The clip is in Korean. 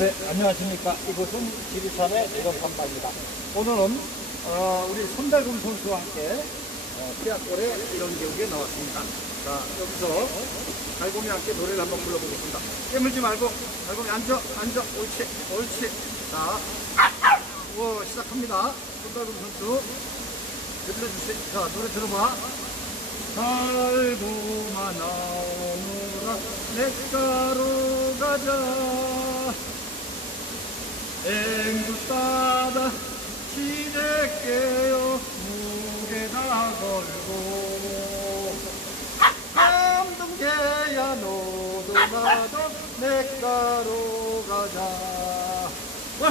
네, 안녕하십니까. 이곳은 지리산의 내려산바입니다. 오늘은 우리 손달금 선수와 함께 피아골의 이런 교육에 나왔습니다. 자, 여기서 달곰이와 함께 노래를 한번 불러보겠습니다. 깨물지 말고 달곰이 앉아, 옳지, 옳지. 자, 시작합니다. 손달금 선수 들려주세요. 자, 노래 들어봐. 달곰아 나오너라 냇가로 가자, 앵두 따다 지낼게요 무게다 걸고, 남동개야 너도 나도 냇가로 가자. 왜?